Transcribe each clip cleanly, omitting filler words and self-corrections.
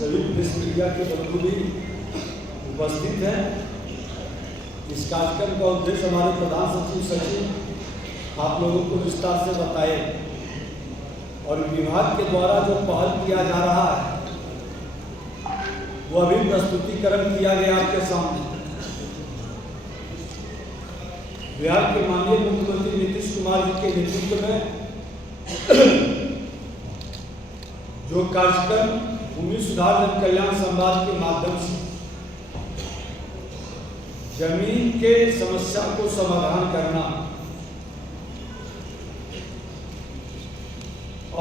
सभी press media के बंधु भी उपस्थित हैं। इस कार्यक्रम का उद्देश्य हमारे प्रधान सचिव आप लोगों को विस्तार से बताए और विभाग के द्वारा जो पहल किया जा रहा है वो अभी प्रस्तुतिकरण किया गया आपके सामने। बिहार के माननीय मुख्यमंत्री नीतीश कुमार जी के नेतृत्व में जो कार्यक्रम भूमि सुधार जन कल्याण संवाद के माध्यम से जमीन के समस्या को समाधान करना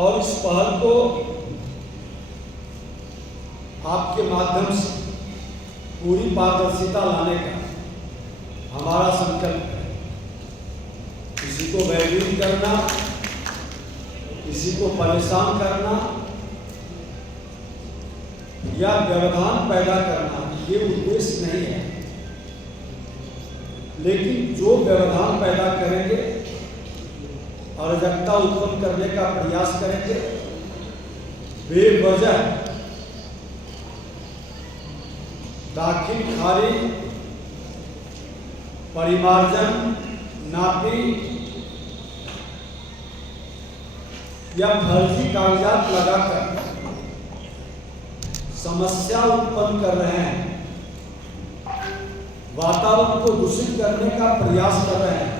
और इस पहल को आपके माध्यम से पूरी पारदर्शिता लाने का हमारा संकल्प है। किसी को भयभीत करना, किसी को परेशान करना या व्यवधान पैदा करना ये उद्देश्य नहीं है, लेकिन जो व्यवधान पैदा करेंगे, अराजकता उत्पन्न करने का प्रयास करेंगे, बेवजह दाखिल खारिज, परिमार्जन, नापी या फर्जी कागजात लगाकर समस्या उत्पन्न कर रहे हैं, वातावरण को दूषित करने का प्रयास कर रहे हैं,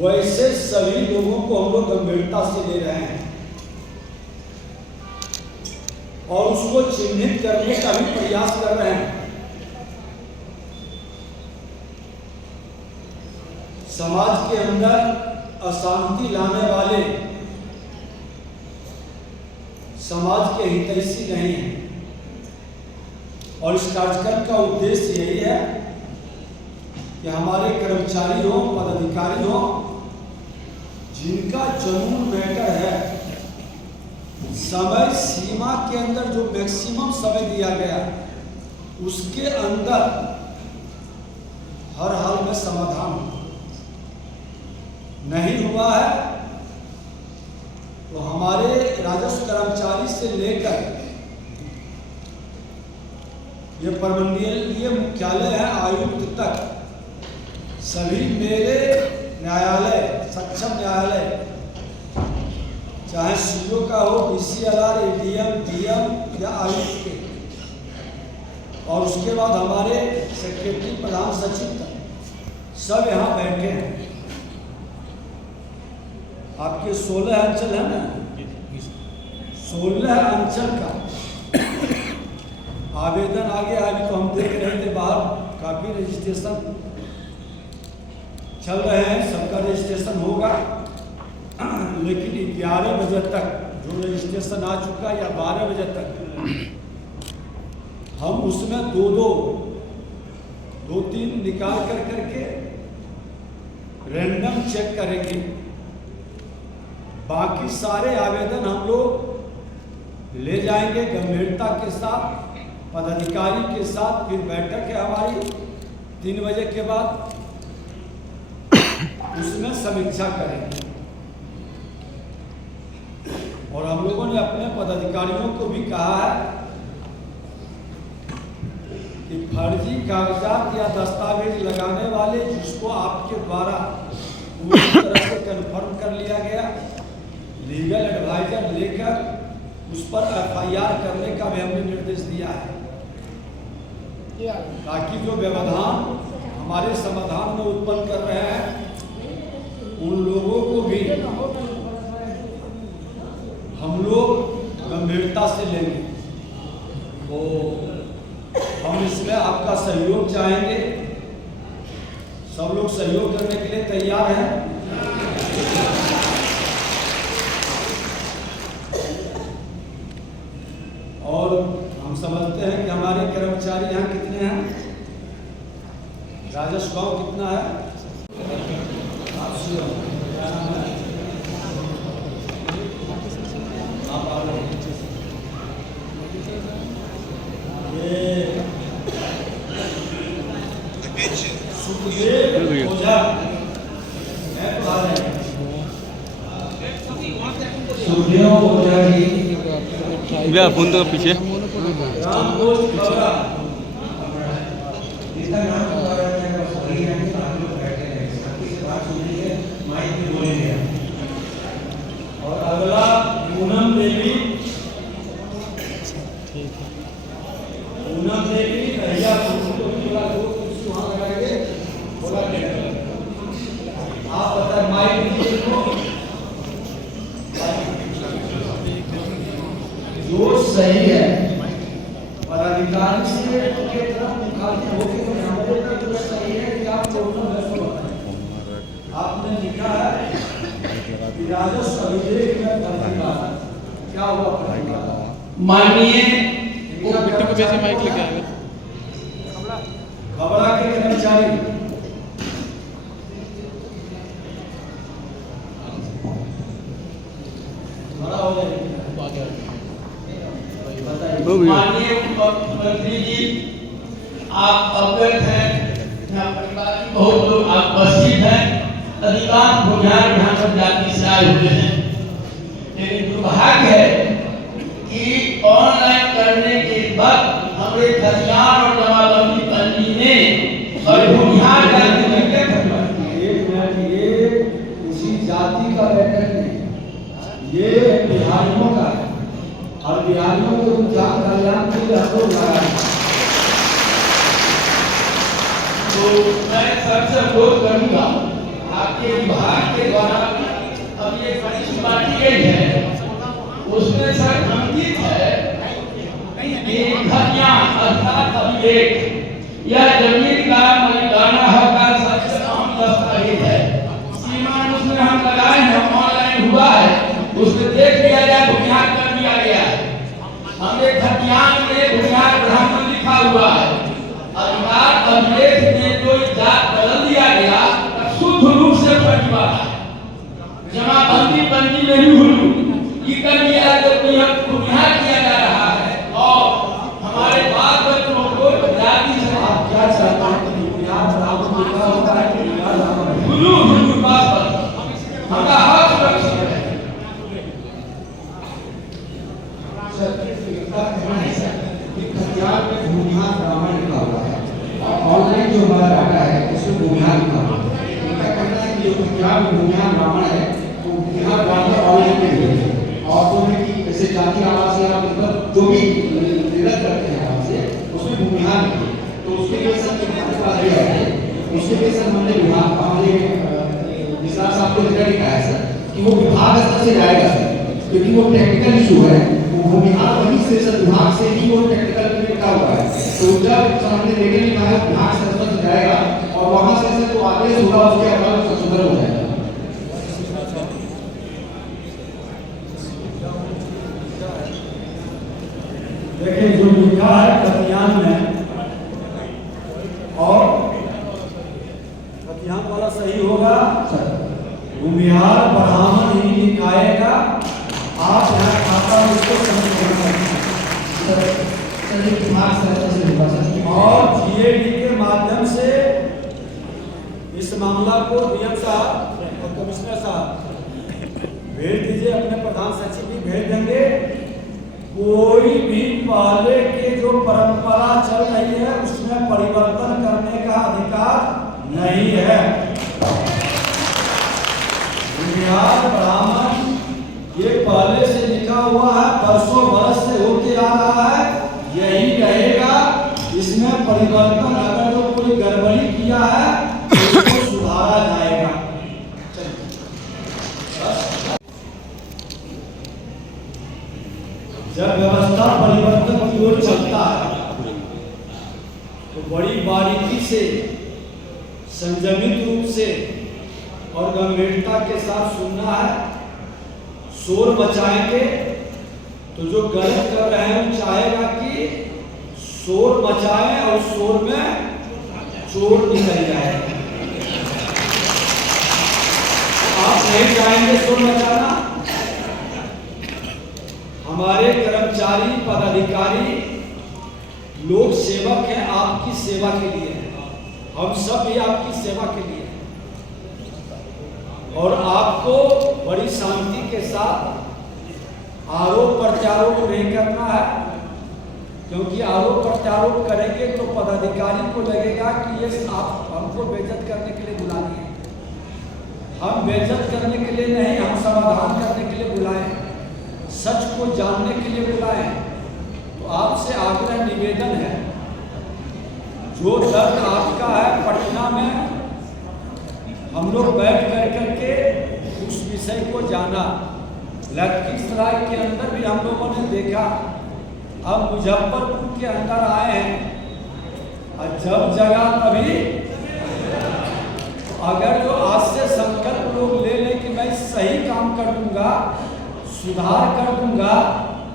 वैसे सभी लोगों को हम लोग गंभीरता से ले रहे हैं और उसको चिन्हित करने का भी प्रयास कर रहे हैं। समाज के अंदर अशांति लाने वाले समाज के हितैषी नहीं है और इस कार्यक्रम का उद्देश्य यही है कि हमारे कर्मचारी हो, पदाधिकारी हो, जिनका जरूर मैटर है, समय सीमा के अंदर जो मैक्सिमम समय दिया गया उसके अंदर हर हाल में समाधान नहीं हुआ है तो हमारे राजस्व कर्मचारी से लेकर ये प्रमंडलीय मुख्यालय है आयुक्त तक सभी मेरे न्यायालय, सक्षम न्यायालय, चाहे सीओ का हो, बीसीएलआर, एडीएम, डीएम या आयुक्त के, और उसके बाद हमारे सेक्रेटरी, प्रधान सचिव तक सब यहाँ बैठे हैं। आपके 16 अंचल है ना, 16 अंचल का आवेदन आ गया। अभी तो हम देख रहे थे बाहर काफी रजिस्ट्रेशन चल रहे हैं, सबका रजिस्ट्रेशन होगा, लेकिन 11 बजे तक जो रजिस्ट्रेशन आ चुका या 12 बजे तक हम उसमें दो तीन निकाल करके रैंडम चेक करेंगे। बाकी सारे आवेदन हम लोग ले जाएंगे गंभीरता के साथ, पदाधिकारी के साथ। फिर बैठक है हमारी 3 बजे के बाद, उसमें समीक्षा करेंगे और हम लोगों ने अपने पदाधिकारियों को भी कहा है कि फर्जी कागजात या दस्तावेज लगाने वाले जिसको आपके द्वारा पूरी तरह से कन्फर्म कर लिया गया, लीगल एडवाइजर लेकर उस पर एफआईआर करने का भी हमने निर्देश दिया है, ताकि जो व्यवधान हमारे समाधान में उत्पन्न कर रहे हैं उन लोगों को भी हम लोग गंभीरता से लेंगे। तो हम इसमें आपका सहयोग चाहेंगे, सब लोग सहयोग करने के लिए तैयार हैं। और हम समझते हैं कि हमारे कर्मचारी यहाँ कितने हैं, राजस्व गांव कितना है, सुखदेव भैया फोन तो पीछे और अगला पूनम देवी, पूनम देवी भैया आप बता माइक जो सही है पदाधिकारी से के तरफ मुखातिब होकर हमारे का जो सही है कि आप आपने लिखा है कि राजस्व अभिलेख में प्रतिवाद क्या हुआ प्रतिवाद माननीय वो बिट्टू को भेजे माइक लेके आएगा खबरा के कर्मचारी खड़ा हो जाए माननीय मुख्यमंत्री जी, आप अवगत हैं, यहाँ परिवार की बहुत लोग आप उपस्थित हैं, अधिकांश भूमिहार विधानसभा जाति से आए हुए हैं। लेकिन दुर्भाग्य है कि ऑनलाइन करने के बाद हमारे खतियान और जमाबंदी पंजी ने और भूमिहार जाति में क्या ये उसी जाति का बैठक नहीं, ये बिहारियों का है और बिहारियों को जन कल्याण के लिए हम लगाए। तो मैं सबसे अनुरोध करूंगा, आपके विभाग के द्वारा अब ये फंड बांटी गई है, उसमें सर अंकित है कि खतियान अर्थात अभिलेख यह जमीन का मालिकाना हक का सबसे अहम दस्तावेज है। सीमान उसमें हम लगाए हैं, ऑनलाइन हुआ है, उसमें देख लिया जाए, बुनियाद कर दिया गया है। हमने खतियान में बुनियाद ब्राह्मण लिखा हुआ है। अधिकार अभिलेख में जो जात बदल दिया गया शुद्ध रूप से प्रतिवाद है। जमाबंदी पंजी में भी हुलू ये कर दिया जो बुनियाद किया जा रहा है और हमारे बाल बच्चों को जाति से क्या चाहता है कि बुनियाद बराबर लिखा होता है कि बुनियाद हुलू हुलू बात पर हमारा हक सुरक्षित है। खतियान में भूमिहार ब्राह्मण लिखा हुआ है और ऑनलाइन जो हमारा डाटा है उसमें भूमिहार लिखा हुआ है। इनका कहना है कि जो खतियान में भूमिहार ब्राह्मण है वो भूमिहार ब्राह्मण ऑनलाइन में भेजे और जो है कि जैसे जाति आवास या मतलब जो भी निर्गत करते हैं आपसे उसमें भूमिहार लिखे। तो उसके लिए सर हमारे पास ये है, उसके लिए सर हमने विभाग हमारे विश्वास साहब को लेकर लिखा है सर कि वो विभाग स्तर से जाएगा सर, क्योंकि वो टेक्निकल इशू है, वो भूमिहार वही से सर विभाग से ही वो टेक्निकल में लिखा हुआ है। तो जब हमने लेके लिखा है विभाग स्तर से जाएगा और वहां से सर जो आदेश होगा उसके अलावा संशोधन हो जाएगा। देखिए जो लिखा है खतियान में और खतियान वाला सही होगा, भूमिहार ब्राह्मण ही लिखाएगा। आप यहाँ खाता उसको और जीएडी के माध्यम से इस मामला को डीएम साहब और कमिश्नर साहब भेज दीजिए, अपने प्रधान सचिव भी भेज देंगे। कोई भी पहले के जो परंपरा चल रही है उसमें परिवर्तन करने का अधिकार नहीं है। भूमिहार ब्राह्मण ये पहले से लिखा हुआ है, बरसों बरस से होके आ रहा है, यही रहेगा। इसमें परिवर्तन अगर जो कोई गड़बड़ी किया है तो उसको सुधारा जाएगा। जब व्यवस्था परिवर्तन की ओर चलता है तो बड़ी बारीकी से, संयमित रूप से और गंभीरता के साथ सुनना है। शोर मचाएंगे तो जो गलत कर रहे हैं वो चाहेगा कि शोर मचाएं और शोर में चोर निकल जाए। आप नहीं चाहेंगे शोर मचाना। हमारे कर्मचारी पदाधिकारी लोक सेवक हैं, आपकी सेवा के लिए हैं। हम सब भी आपकी सेवा के लिए हैं और आपको बड़ी शांति के साथ आरोप प्रत्यारोप नहीं करना है, क्योंकि आरोप प्रत्यारोप करेंगे तो पदाधिकारी को लगेगा कि ये आप हमको बेइज्जत करने के लिए बुला लिए। हम बेइज्जत करने के लिए नहीं, हम समाधान करने के लिए बुलाए, सच को जानने के लिए बुलाए। तो आपसे आग्रह निवेदन है, जो दर्द आपका है पटना में हम लोग बैठ करके उस विषय को जाना। लखीसराय के अंदर भी हम लोगों ने देखा, अब मुजफ्फरपुर के अंदर आए हैं और जब जगह तभी अगर जो आज से संकल्प लोग ले लें कि मैं सही काम कर दूंगा, सुधार कर दूंगा,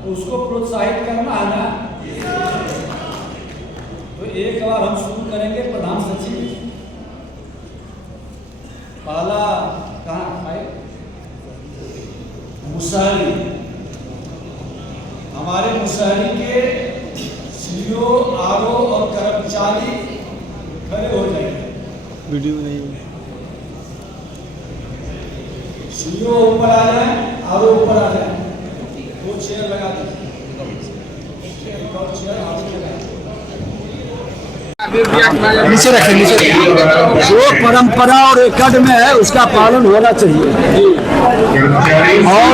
तो उसको प्रोत्साहित करना है ना। तो एक बार हम शुरू करेंगे प्रधान सचिव, पहला कहाँ है मुसहरी, हमारे मुसहरी के सीओ आरओ और कर्मचारी खड़े हो जाएंगे। वीडियो नहीं, सीओ ऊपर आ जाए, आरओ ऊपर आ जाए, 2 चेयर लगा दीजिए, और चेयर आगे लगा नीचे रखें, नीचे रखें। जो परंपरा और एकड़ में है उसका पालन होना चाहिए। और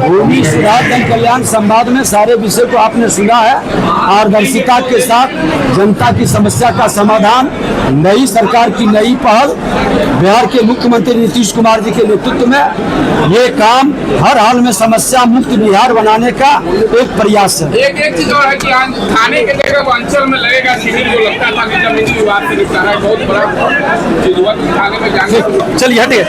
भूमि सुधार जन कल्याण संवाद में सारे विषय को आपने सुना है। पारदर्शिता के साथ जनता की समस्या का समाधान, नई सरकार की नई पहल, बिहार के मुख्यमंत्री नीतीश कुमार जी के नेतृत्व में ये काम हर हाल में समस्या मुक्त बिहार बनाने का एक प्रयास है। एक चीज और है कि आज थाने के जगह वो अंचल में लगेगा शिविर, जो लगता था कि जमीनी विवाद से निपटारा बहुत बड़ा चीज हुआ, थाने में जाने चलिए हटिए।